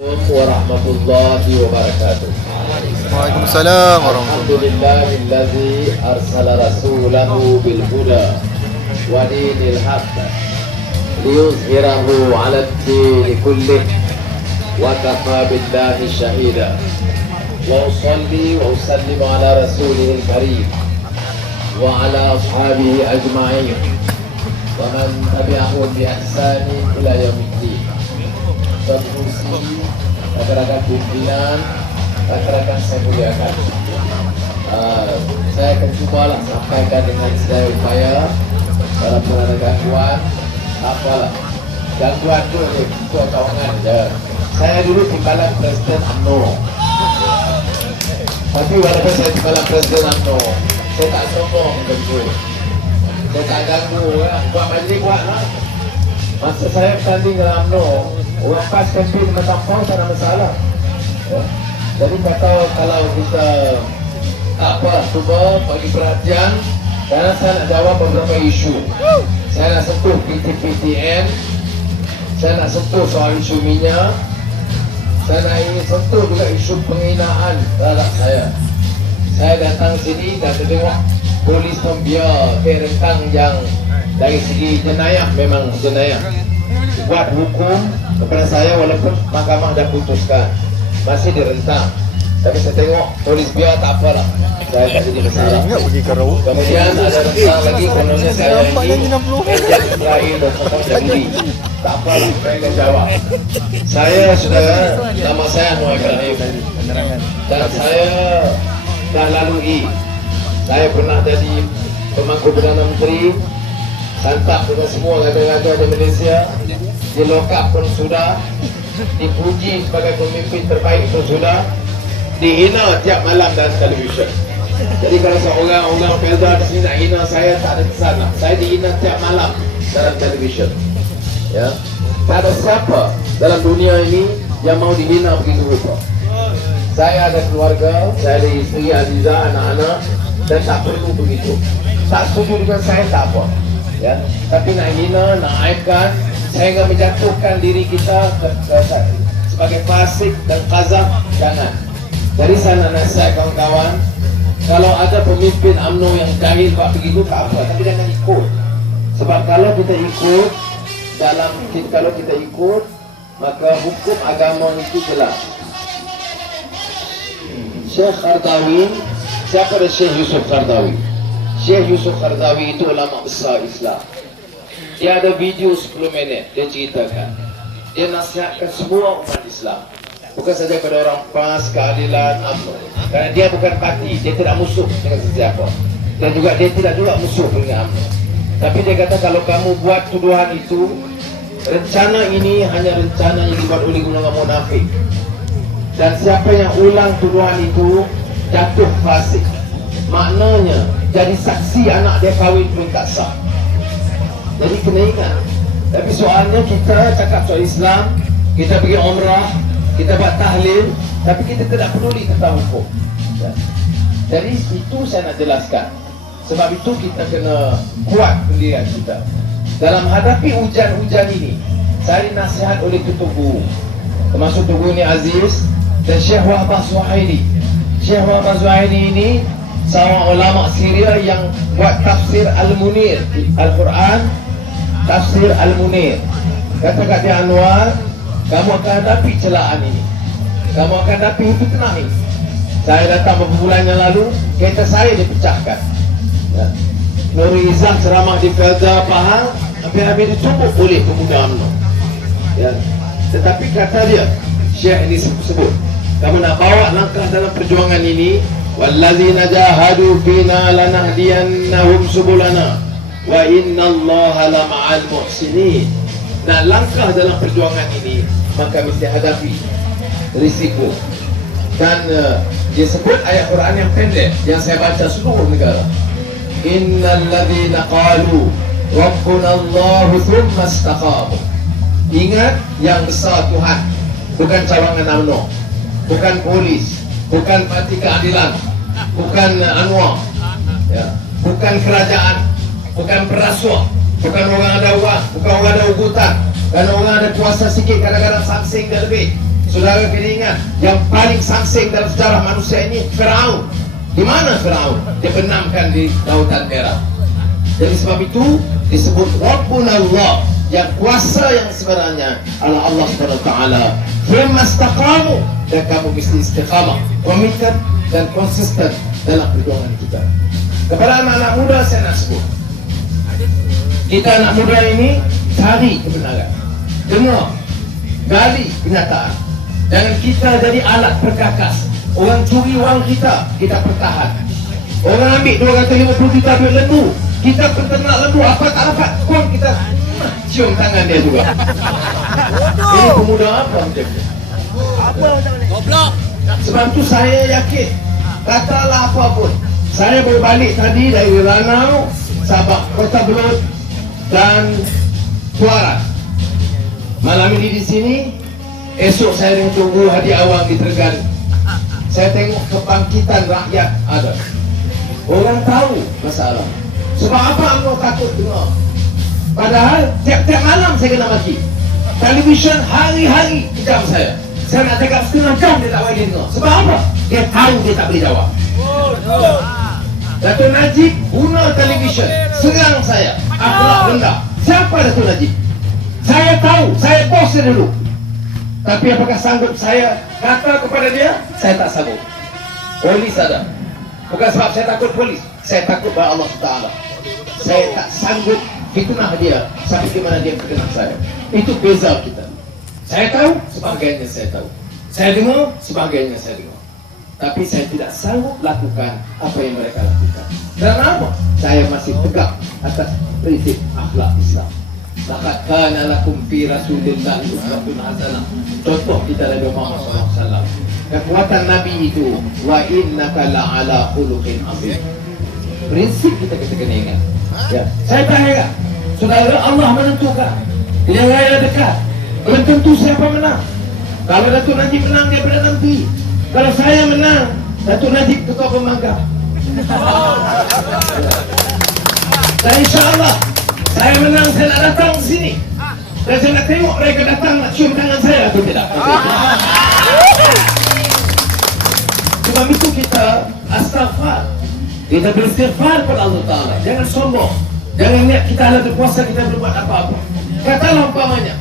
Warahmatullahi wabarakatuh. Waalaikumsalam warahmatullahi Alhamdulillahilladzi arsala rasulahu bil huda wa dinil haqq liyuzhirahu 'ala ad-din kullih wa kafa billahi shahida. Wa usalli wa usallimu ala rasulihil karim wa ala ashabihi ajma'in wa man tabi'ahum bi ihsani ila yaumiddin. Berfungsi rekan-rekan pimpinan, rekan-rekan saya muliakan. Saya akan cubalah sampaikan dengan sedaya upaya dalam ada gangguan, apalah gangguan tu ni, kawangan ya. Saya dulu timbalan Presiden UMNO, tapi walaupun saya timbalan Presiden UMNO, saya tak sombong tentu. Saya tak ganggu ya, buat majlis buat lah. Masa saya bertanding dalam UMNO, orang pas campaign bertampau tak ada masalah ya. Jadi kalau kita apa cuba bagi perhatian, karena saya nak jawab beberapa isu. Saya nak sentuh PTPTN, saya nak sentuh soal isu minyak, saya nak ingin sentuh juga isu penghinaan terhadap saya. Saya datang sini dan tengok polis membiar rentang yang dari segi jenayah, memang jenayah buat hukum kepada saya walaupun mahkamah dah putuskan masih direntang, tapi saya tengok polis biar tak apalah, saya tak jadi masalah. Kemudian ada rentang lagi kononnya saya ini ejen Israel dan potong daging, tak apalah, saya akan jawab. Saya sudah, nama saya Anwar Ibrahim dan saya dah lalui, saya pernah jadi pemangku Perdana Menteri, santap dengan semua raja-raja di Malaysia, di lokap pun sudah, dipuji sebagai pemimpin terbaik pun sudah, dihina tiap malam dalam televisyen. Jadi kalau seorang Felda di sini nak hina saya, tak ada kesan lah. Saya dihina tiap malam dalam televisyen. Ya, tak ada siapa dalam dunia ini yang mau dihina begitu rupa. Saya ada keluarga, saya ada isteri Aziza, anak-anak, dan tak perlu begitu. Tak setuju dengan saya tak apa. Ya, tapi nak hina, nak aibkan, sehingga menjatuhkan diri kita sebagai fasik dan qazaf, jangan. Jadi saya nak nasihat kawan-kawan, kalau ada pemimpin UMNO yang jahil buat begitu tak apa, tapi jangan ikut. Sebab kalau kita ikut, maka hukum agama itu jelas. Syekh Qaradawi, siapa ada Syekh Yusuf Qaradawi? Syekh Yusuf Qaradawi itu ulama besar Islam. Dia ada video 10 minit, dia ceritakan, dia nasihatkan semua umat Islam, bukan saja kepada orang PAS, keadilan, UMNO. Kerana dia bukan parti, dia tidak musuh dengan sesiapa, dan juga dia tidak juga musuh dengan UMNO. Tapi dia kata kalau kamu buat tuduhan itu, rencana ini hanya rencana yang dibuat oleh golongan munafik, dan siapa yang ulang tuduhan itu jatuh fasik. Maknanya jadi saksi anak dia kahwin pun tak sah. Jadi kena ingat. Tapi soalnya kita cakap soal Islam, kita pergi umrah, kita buat tahlil, tapi kita tidak peduli tentang hukum. Jadi itu saya nak jelaskan. Sebab itu kita kena kuat pendirian kita dalam hadapi hujan-hujan ini. Saya dinasihat oleh Tutup Guru, termasuk Tutup Guru ni Aziz dan Syekh Wahbah Suhaili. Syekh Wahbah Suhaili ini seorang ulama Syria yang buat tafsir Al-Munir, Al-Quran, tafsir Al-Munir. Kata kat dia, Anwar, kamu akan hadapi celaan ini, kamu akan hadapi fitnah ini. Saya datang beberapa bulan yang lalu, kereta saya dipecahkan ya. Nuri Izam ceramah di Felda Pahang, hampir-hampir ditumbuk oleh pemuda UMNO ya. Tetapi kata dia, Syekh ini sebut, kamu nak bawa langkah dalam perjuangan ini, wallazina jahadu fina lanahdiyannahum subulana wa innallaha lama'al muhsinin. Nak langkah dalam perjuangan ini, maka mesti hadapi risiko. Dan dia sebut ayat Quran yang pendek yang saya baca seluruh negara. Innal ladzina qalu rabbuna Allahu thumma istaqamu. Ingat yang besar Tuhan, bukan cawangan UMNO, bukan polis, bukan parti keadilan, bukan Anwar ya, bukan kerajaan, bukan perasuah, bukan orang ada uang, bukan orang ada ugutan, dan orang ada kuasa sikit kadang-kadang sangsing dan lebih. Saudara kena ingat, yang paling sangsing dalam sejarah manusia ini Firaun. Di mana Firaun? Dia benamkan di Lautan Merah. Jadi sebab itu disebut Rabbun Allah, yang kuasa yang sebenarnya adalah Allah SWT. Firmastaqamu, dan kamu mesti istiqamah, komitmen dan konsisten dalam perjuangan kita. Kepada anak-anak muda saya nak sebut, kita anak muda ini cari kebenaran, dengar, gali kenyataan. Jangan kita jadi alat perkakas. Orang curi wang kita, kita pertahan. Orang ambil 250 juta duit lembu, kita penternak lembu, apa tak dapat pun kita cium tangan dia juga. Ini pemuda apa macam ni? Goblok. Sebab tu saya yakin, katalah apa pun, saya berbalik tadi dari Ranau, Sabak, Kota Belud dan Kuaran. Malam ini di sini, esok saya dengan tunggu hadiah awang di Terengganu. Saya tengok kebangkitan rakyat ada. Orang tahu masalah. Sebab apa anda takut dengar? Padahal tiap-tiap malam saya kena maki. Televisyen hari-hari kejam saya. Saya nak cakap setengah jam dia tak bagi dengar. Sebab apa? Dia tahu dia tak boleh jawab. Datuk Najib guna televisyen serang saya, akhlak rendah. Siapa Datuk Najib? Saya tahu, saya bos dia dulu. Tapi apakah sanggup saya kata kepada dia? Saya tak sanggup. Polis ada. Bukan sebab saya takut polis, saya takut pada Allah SWT. Saya tak sanggup fitnah dia sampai di mana dia fitnah saya. Itu beza kita. Saya tahu, sebagainya saya tahu. Saya dengar, sebagainya saya dengar. Tapi saya tidak sanggup lakukan apa yang mereka lakukan. Kerana apa? Saya masih tegak atas prinsip akhlak Islam. Laqad kana lakum fi Rasulillahi uswatun hasanah. Contoh kita Nabi Muhammad SAW. Kekuatan Nabi itu, wa innaka la'ala khuluqin azim. Prinsip kita kena ingat. Ya, saya tanya, saudara, Allah menentukan. Pilihan raya dekat. Belum tentu siapa menang. Kalau Datuk Najib menang, dia berada nanti. Kalau saya menang, Datuk Najib ketua pemanggang. Dan insyaAllah saya menang, saya nak datang ke sini. Dan saya nak tengok mereka datang nak cium tangan saya atau tidak. Sebab itu kita astaghfar. Kita beristighfar kepada Allah Ta'ala. Jangan sombong. Jangan niat kita ada berkuasa, kita berbuat apa-apa. Katalah umpamanya,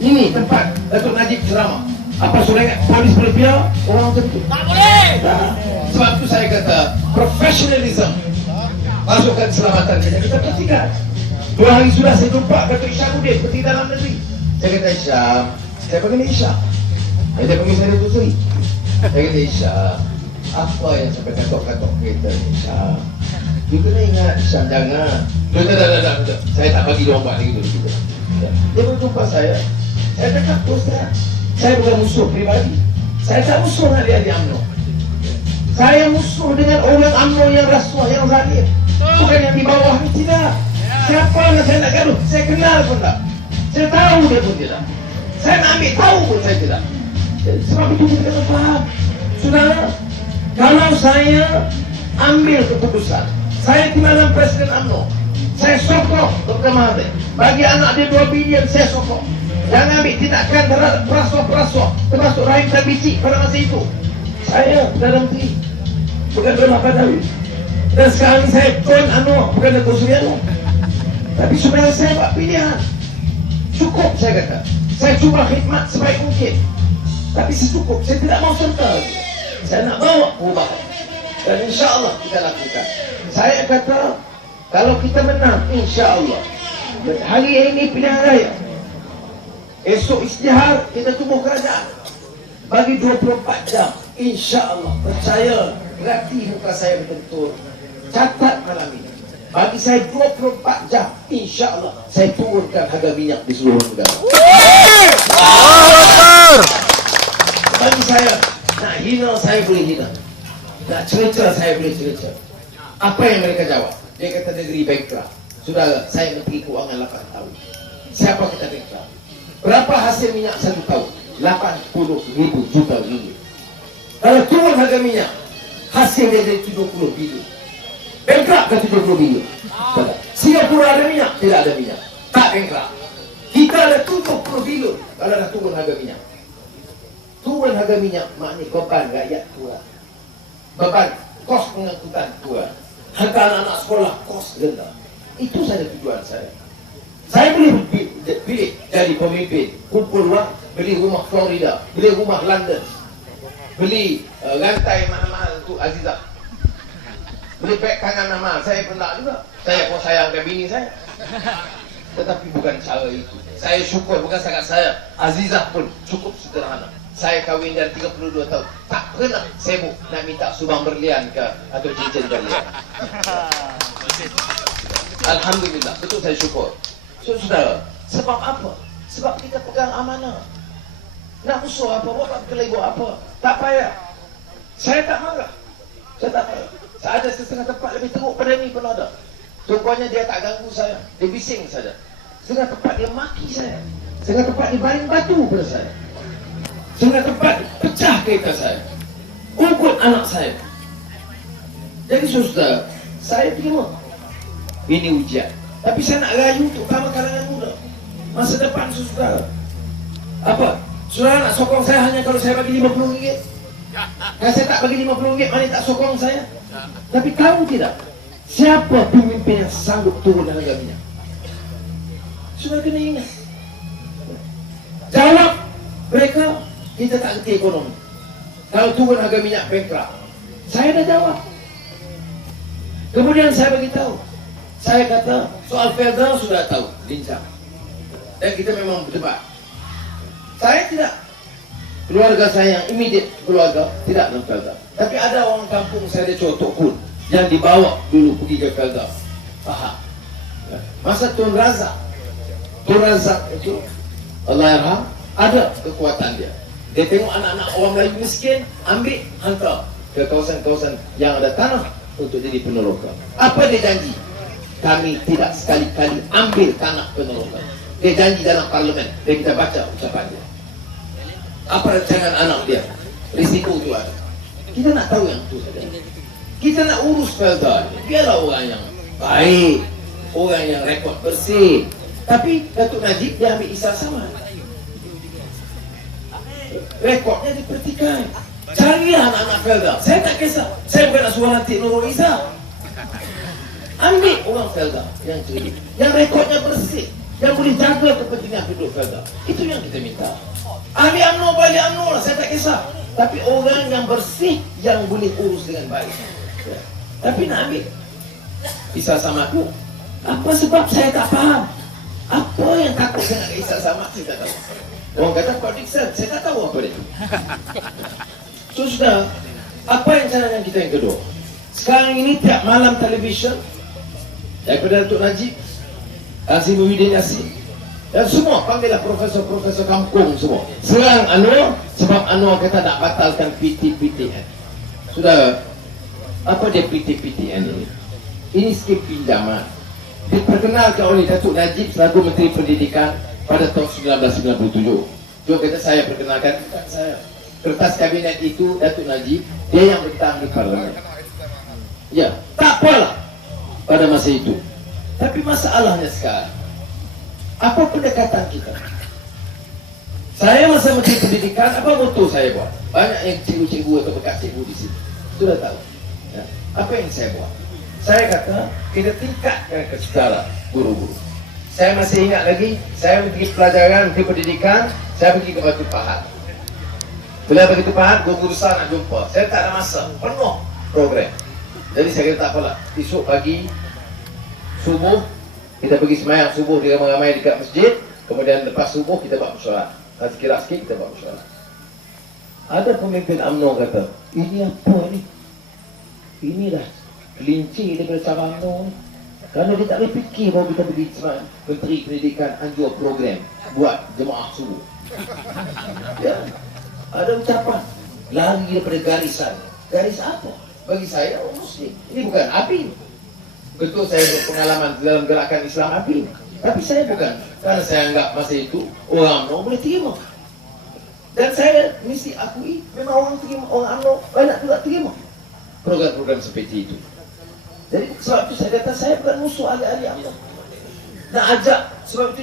ini tempat Datuk Najib ceramah. Apa sudah ingat polis boleh biar orang tentu? Tak boleh. Sebab itu saya kata professionalism, masukkan keselamatan kita perhatikan. 2 hari sudah saya jumpa Datuk Isyamuddin, Menteri Dalam Negeri. Saya kata Isyam, saya panggil Isyam. Dia panggil saya Datuk Seri. Saya kata Isyam, apa yang sampai katok-katok kereta ni Isyam? You kena ingat Isyam, jangan. Tak. Saya tak bagi dia buat lagi dulu. Dia berjumpa saya cakap terus terang. Saya bukan musuh pribadi. Saya tak musuh dengan dia di UMNO. Saya musuh dengan orang UMNO yang rasuah, yang zalim. Bukan yang di bawah ni, tidak. Siapa yang saya nak gaduh? Saya kenal pun tak. Saya tahu dia pun tidak. Saya nak ambil tahu pun saya tidak. Sebab itu kita kena faham. Saudara, kalau saya ambil keputusan, saya timbalan Presiden UMNO, saya sokong Dr. Mahathir. Bagi anak dia 2 bilion, saya sokong. Jangan ambil tindakan terhadap perasuah-perasuah, termasuk Rahim Tabici pada masa itu. Saya dalam Menteri, bukan dalam Padawi. Dan sekarang saya join UMNO, bukan Datuk Seri UMNO. Tapi sebenarnya saya buat pilihan. Cukup saya kata. Saya cuba khidmat sebaik mungkin. Tapi secukup, saya tidak mau serta. Saya nak bawa perubahan. Dan insyaAllah kita lakukan. Saya kata, kalau kita menang, insyaAllah. Hari ini pilihan raya. Esok istihar, kita tubuh kerajaan. Bagi 24 jam, insyaAllah. Percaya, berarti muka saya bertentur. Catat malam ini. Bagi saya 24 jam, insyaAllah saya turunkan harga minyak di seluruh negara. Bagi saya, nak hina saya boleh hina, nak cerita saya boleh cerita. Apa yang mereka jawab? Dia kata negeri bankrupt. Saudara, saya Menteri Keuangan 8 tahun. Siapa kata bankrupt? Berapa hasil minyak 1 tahun? 80,000 juta ringgit. Kalau turun harga minyak, hasil dia dari 70 bilion. Bankrupt ke 70 bilion? Singapura ada minyak? Tidak ada minyak. Tak bankrupt. Kita ada 70 bilion kalau dah turun harga minyak. 70 turun harga minyak, maknanya beban rakyat turun. Beban kos pengangkutan turun. Harga anak-anak sekolah kos rendah. Itu saja tujuan saya. Saya boleh pilih jadi pemimpin, kumpul wang, beli rumah Florida, beli rumah London, beli lantai mahal-mahal untuk Azizah, beli beg kanan mahal. Saya pernah juga. Saya pun sayangkan bini saya. Tetapi bukan cara itu. Saya syukur, bukan sangat saya. Azizah pun cukup sederhana. Saya kahwin dan 32 tahun. Tak pernah sibuk nak minta subang berlian ke atau cincin berlian. Alhamdulillah, betul saya syukur. Saudara, sebab apa? Sebab kita pegang amanah. Nak musuh apa, buat kelebok apa, tak payah. Saya tak marah. Saya tak marah. Saya ada setengah tempat lebih teruk pada ini pun ada. Contohnya dia tak ganggu saya, dia bising saja. Setengah tempat dia maki saya. Setengah tempat dia baling batu pada saya. Setengah tempat pecah kereta saya. Ukut anak saya. Jadi saudara, saya terima. Ini ujian. Tapi saya nak rayu untuk kalangan muda. Masa depan saudara. Apa? Saudara nak sokong saya hanya kalau saya bagi RM50? Kalau saya tak bagi RM50, mana tak sokong saya? Tapi kamu tidak. Siapa pemimpin yang sanggup turun harga minyak? Sudah kena ingat. Jawab mereka, kita tak ngerti ekonomi. Kalau turun harga minyak bankrupt. Saya dah jawab. Kemudian saya beritahu. Saya kata soal Felda sudah tahu, lincah. Dan kita memang berdebat. Saya tidak. Keluarga saya yang immediate keluarga tidak dalam Felda. Tapi ada orang kampung saya ada contoh pun yang dibawa dulu pergi ke Felda. Faham? Masa Tun Razak itu Allah yarham, ada kekuatan dia. Dia tengok anak-anak orang Melayu miskin, ambil hantar ke kawasan-kawasan yang ada tanah untuk jadi peneroka. Apa dia janji? Kami tidak sekali-kali ambil tanah peneroka. Dia janji dalam parlimen. Dan kita baca ucapan dia. Apa rancangan anak dia? Risiko itu ada. Kita nak tahu yang itu saja. Kita nak urus Felda. Biarlah orang yang baik, orang yang rekod bersih. Tapi Datuk Najib dia ambil Isa Samad. Rekodnya diperhatikan. Carilah anak-anak Felda. Saya tak kisah. Saya bukan nak suruh nanti Nurul Isa. Ambil orang Felda yang cerdik, yang rekodnya bersih, yang boleh jaga kepentingan penduduk Felda. Itu yang kita minta. Ahli UMNO, balik UMNO lah, saya tak kisah. Tapi orang yang bersih, yang boleh urus dengan baik. Ya. Tapi nak ambil Isa Samad tu, apa sebab saya tak faham? Apa yang takut dengan Isa Samad, saya tak tahu. Orang kata Pak Dixon, saya tak tahu apa dia. So sudah, apa yang cadangan kita yang kedua? Sekarang ini tiap malam televisyen daripada Datuk Najib, Azim Muhyiddin Yassin, dan semua panggillah profesor-profesor kampung semua. Serang Anwar sebab Anwar kata nak batalkan PTPTN. Sudah, apa dia PTPTN ini? Ini skim pinjaman. Diperkenalkan oleh Datuk Najib selaku Menteri Pendidikan pada tahun 1997. Dia kata saya perkenalkan, bukan saya. Kertas kabinet itu Datuk Najib, dia yang bertang di parlimen. Ya, tak apalah pada masa itu. Tapi masalahnya sekarang, apa pendekatan kita? Saya masa Menteri Pendidikan, apa moto saya buat? Banyak yang cikgu-cikgu atau bekas cikgu di sini sudah tahu. Ya. Apa yang saya buat? Saya kata kita tingkatkan kesetaraan guru-guru. Saya masih ingat lagi, saya pergi pelajaran, Menteri Pendidikan, saya pergi ke Batu Pahat. Bila begitu Pahat, guru besar nak jumpa. Saya tak ada masa, penuh program. Jadi saya kata tak apalah, esok pagi subuh kita pergi semayang subuh di ramai-ramai dekat masjid. Kemudian lepas subuh kita buat mesyuarat. Nanti kira sikit kita buat mesyuarat. Ada pemimpin UMNO kata, ini apa ni? Ini dah kelinci daripada cara UMNO ni. Kerana dia tak boleh fikir bahawa kita pergi semayang Menteri Pendidikan anjur program buat jemaah subuh. Ya, ada ucapan lari daripada garisan. Garis apa? Bagi saya orang Muslim. Ini bukan api. Betul saya berpengalaman dalam gerakan Islam api. Tapi saya bukan. Karena saya anggap masa itu orang UMNO boleh terima. Dan saya mesti akui memang orang terima, orang UMNO banyak juga terima program-program seperti itu. Jadi sebab itu saya kata saya bukan musuh ahli-ahli UMNO. Nak ajak sebab itu